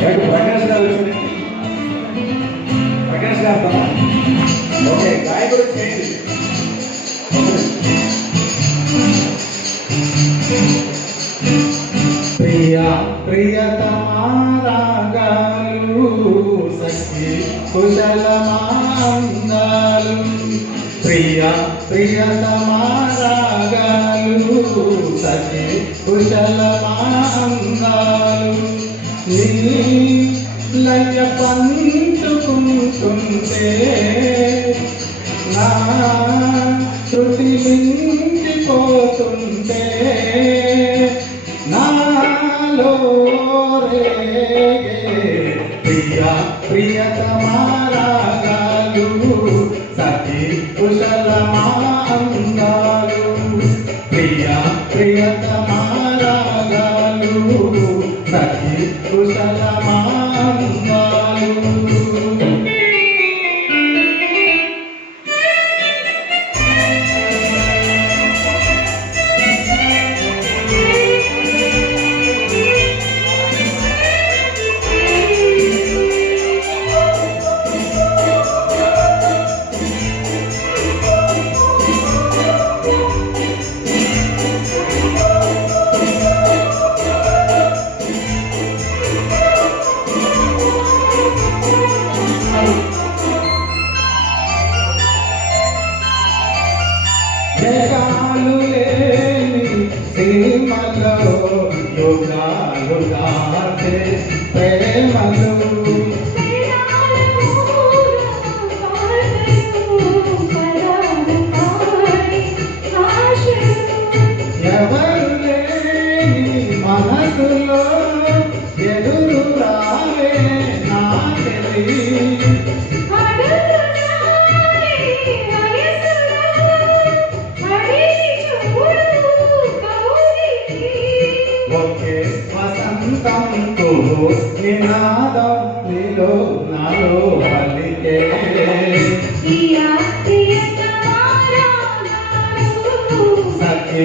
Doctor Prakash గారు వచ్చింది ప్రకాష్ గారు ఓకే గాయకుడు చేయండి. ప్రియ ప్రియతమారాగాలు సఖి కుశలమాందాలు ప్రియ సఖి కుశలమాందాలు లయ పంచుకుంటుంటే నా శృతి మించిపోతుంటే నాలో ప్రియ ప్రియతమారాగాలు సతి కుశలమా అందాలు ప్రియ ప్రియతమా ગુણગાન ગુણગાન પ્રેમનું నినాదం నీలో నాలో పలికే సఖి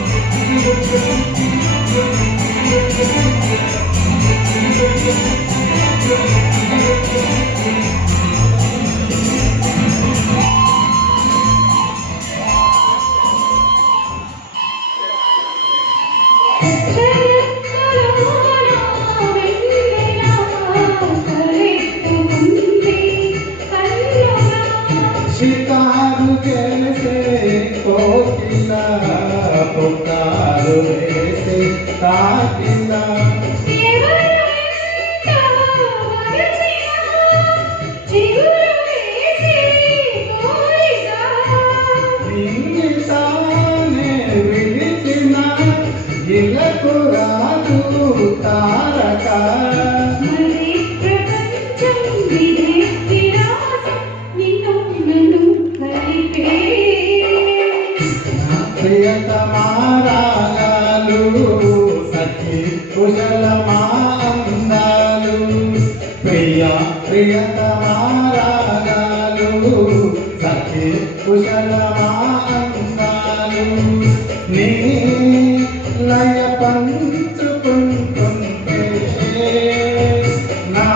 కుశలమాందాలు ప్రియ ప్రియతమారాగాలు సఖి కుశలమాందాలు నీ లయ పంచుకుంటుంటే నా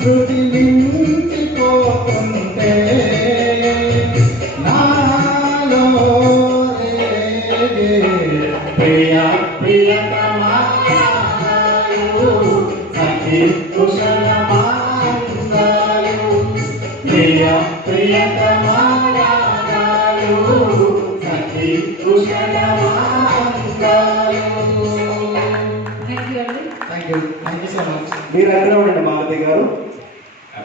శృతి మించిపోతుంటే నాలో ప్రియ మీరు అక్కడే ఉండండి మాలతి గారు.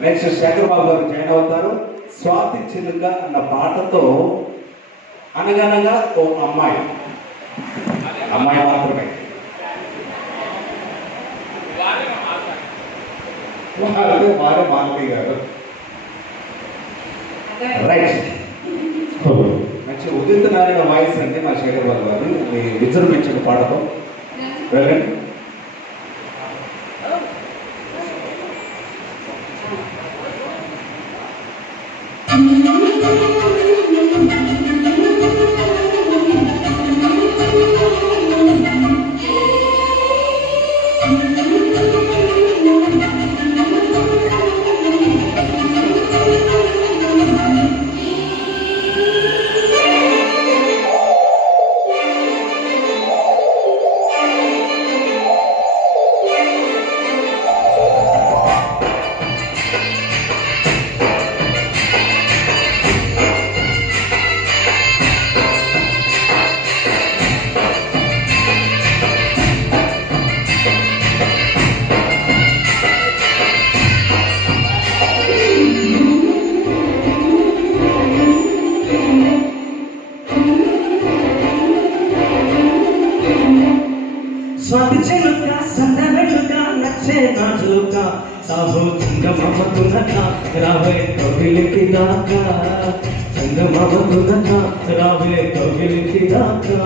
నెక్స్ట్ శేఖర్ బాబు గారు జాయిన్ అవుతారు. స్వాతి చిలుక అన్న పాటతో అనగనగా ఓ అమ్మాయి. అమ్మాయి మాత్రమే. వాళ్ళు వారే మాలతి గారు రైట్ మంచి ఉదిత నారాయణ వాయిస్ అంటే మా శేఖర్ బాబు గారు మీ విజృంభించిన పాటతో వెళ్ళండి thank you. స్వాతి చెలుక సందవెలుక నచ్చే నాజుక సాహు చంగమమతునక రావే కవిలికి దాకా. చంగమమతునక రావే కవిలికి దాకా.